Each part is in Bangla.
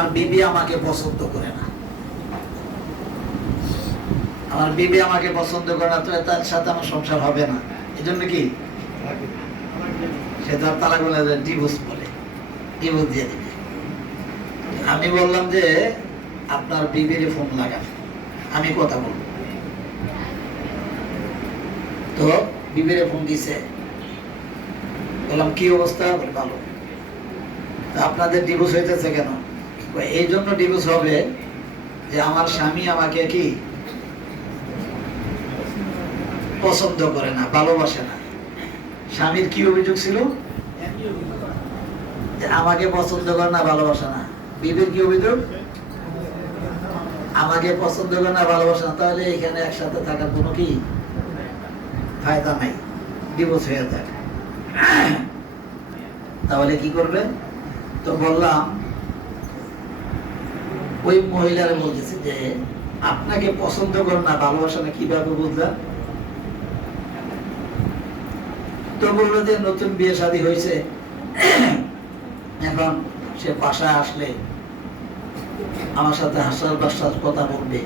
আমার বিবি আমাকে পছন্দ করে না, আমার বিবি আমাকে পছন্দ করে না, তো তার সাথে আমার সংসার হবে না, এই জন্য কি সে তার তালাক বলে ডিভোর্স বলে, ডিভোর্স দিয়ে দিবে। আমি বললাম যে আপনার বিবির ফোন লাগান, আমি কথা বলবো। তো বিবির ফোন দিছে, বললাম কি অবস্থা? বলে ভালো। আপনাদের ডিভোর্স হইতেছে কেন? এই জন্য ডিভোর্স হবে যে আমার স্বামী আমাকে কি পছন্দ করে না, ভালোবাসে না। স্বামীর কি অভিযোগ ছিল? যে আমাকে পছন্দ করে না, ভালোবাসে না। বিবির কি অভিযোগ? আমাকে পছন্দ করে না, ভালোবাসে না। তাহলে এখানে একসাথে থাকার কোনো কি ফায়দা নাই, ডিভোর্স হয়ে যায়। তাহলে কি করবে? তো বললাম ওই মহিলারা বলতেছে যে আপনাকে পছন্দ করে না, ভালোবাসা না, কিভাবে বুঝলেন? তো বললো যে নতুন বিয়ে শাদী হয়েছে, এখন সে বাসায় আসলে আমার সাথে হাসার বাসার কথা বলবে,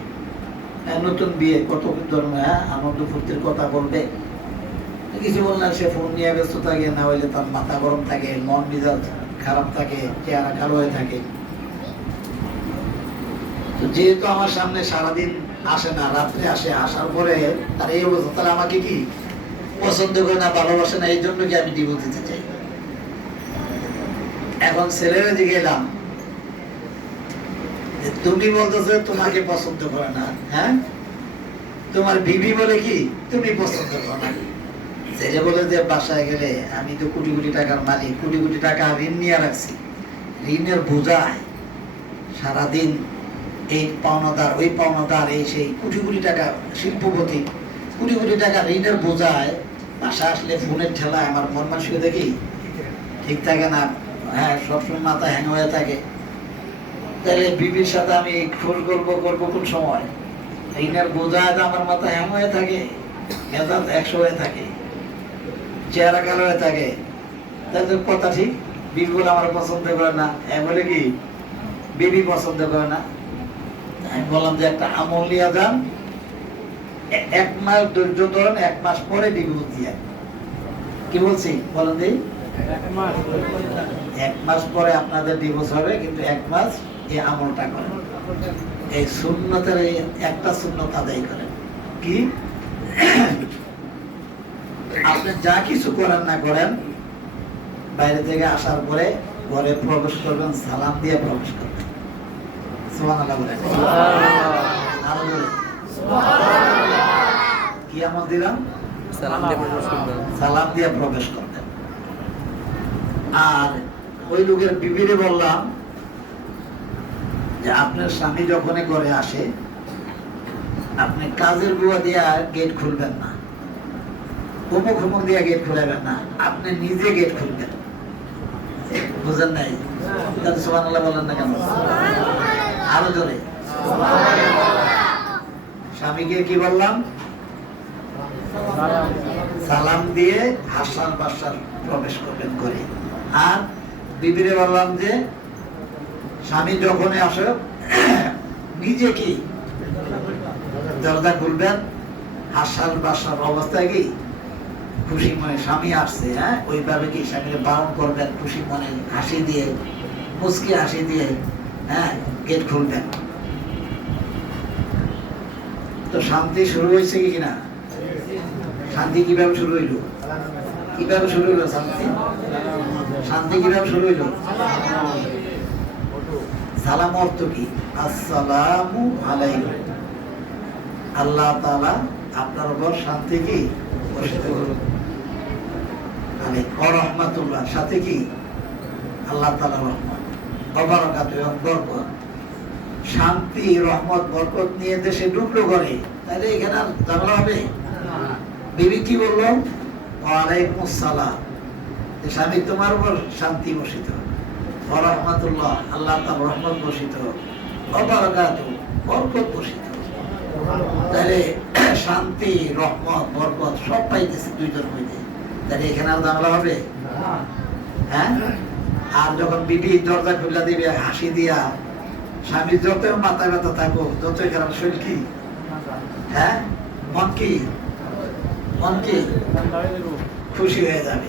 নতুন বিয়ে কত ধরনের আনন্দ ফুর্তির কথা বলবে। কিছু বললেন, সে ফোন নিয়ে ব্যস্ত থাকে, না হইলে তার মাথা গরম থাকে, মন মেজাজ খারাপ থাকে, চেহারা কালো হয়ে থাকে। তো যেহেতু আমার সামনে সারাদিন আসে না, রাত্রে আসে, আসার পরে তার এই অবস্থা, তাহলে আমাকে কি পছন্দ করে না, ভালোবাসে না, এই জন্য কি আমি ডিভোর্স দিতে চাই। এখন ছেলেরা দিকে এলাম, তুমি বলতেছো তোমাকে পছন্দ করে না, হ্যাঁ, তোমার বিবি বলে কি তুমি পছন্দ করো না। ছেলে বলে যে বাসায় গেলে আমি তো কোটি কোটি টাকার মালিক, কোটি কোটি টাকা ঋণ নিয়ে রাখছি, ঋণের বোঝায় সারাদিন এই পাওনাদার ওই পাওনাদার, এই সেই কোটি কোটি টাকা, শিল্পপতি, কোটি কোটি টাকা ঋণের বোঝায় বাসা আসলে ফোনের ঠেলায় আমার মন মানসিকতা কি ঠিক থাকে না, হ্যাঁ, সবসময় মাথা হ্যাং হয়ে থাকে। তাহলে বিবির সাথে আমি খোঁজ করবো কোন সময়? ঋণের বোঝায় তো আমার মাথা হ্যাং হয়ে থাকে, মেজাজ 100 হয়ে থাকে, চেহারা কালো হয়ে থাকে। তাই তো কথা ঠিক, বিবি বলে আমার পছন্দ করে না, বলে কি বিবি পছন্দ করে না। আমি বললাম যে একটা আমল নিয়ে যান, 1 মাস ধৈর্য ধরেন, 1 মাস পরে ডিভোর্স দিয়ে। কি বলছি বলেন দিই? 1 মাস পরে আপনাদের ডিভোর্স হবে, কিন্তু 1 মাস এই আমলটা করেন, এই সুন্নতের এই একটা সুন্নত আদায় করেন। কি? আপনি যা কিছু করেন না করেন, বাইরে থেকে আসার পরে ঘরে প্রবেশ করবেন, সালাম দিয়ে প্রবেশ করবেন। সুবহানাল্লাহ বলেন। আরো বলেন সুবহানাল্লাহ। কি আমল দিলাম? সালাম দিয়ে প্রবেশ করবেন। আর ওই লোকের বিবিরে বললাম যে আপনার স্বামী যখন ঘরে আসে, আপনি কাজের বুয়া দিয়া গেট খুলবেন না, অমুক অমুক দিয়া গেট খুলাবেন না, আপনি নিজে গেট খুলবেন। বুঝেন নাই? তাহলে সুবহানাল্লাহ বলেন না কেন? আরো জোরে। স্বামীকে কি বললাম? সালাম দিয়ে হাসান বাসার প্রবেশ করবেন করে। আর বিবিরে বললাম যে স্বামী যখন আসে নিজে কি দরজা খুলবেন, হাসান বাসার অবস্থায় কি খুশি মনে স্বামী আসছে, হ্যাঁ, ওইভাবে কি স্বামীকে বারণ করবেন, খুশি মনে হাসি দিয়ে, মুচকি হাসি দিয়ে, হ্যাঁ, গেট খুলবেন। তো শান্তি শুরু হয়েছে কি না? শান্তি কিভাবে শুরু হইল? কিভাবে শুরু হইল শান্তি? শান্তি কিভাবে শুরু হইল? সালাম অর্থ কি? আসসালামু আলাইকুম, আল্লাহ তাআলা আপনার উপর শান্তি কি বর্ষিত করুন। ওয়া রাহমাতুল্লাহ, সাথে কি আল্লাহ তাআলার রহমত, ওয়া বারাকাতুহু, এবং বরকত। শান্তি, রহমত, বরকত নিয়ে দেশে ঢুকলো করে, তাহলে এখানে আর ঝামেলা হবে? বিবি কি বললো? ওয়ালাইকুম আসসালাম, স্বামী তোমার উপর শান্তি বর্ষিত, ওয়া রাহমাতুল্লাহ, আল্লাহ তাআলার রহমত বর্ষিত, ওয়া বারাকাতুহু, বরকত বর্ষিত। তাহলে শান্তি, রহমত, বরকত সব পাইতেছে দুইজন হইতে, তাহলে এখানে আর ঝামেলা হবে? হ্যাঁ। আর যখন বিবি দরজা খুলে দিবে হাসি দিয়া, স্বামী যত মাথা ব্যথা থাকবো, যতই খারাপ শরীর কি, হ্যাঁ, মন কি, মন কি খুশি হয়ে যাবে।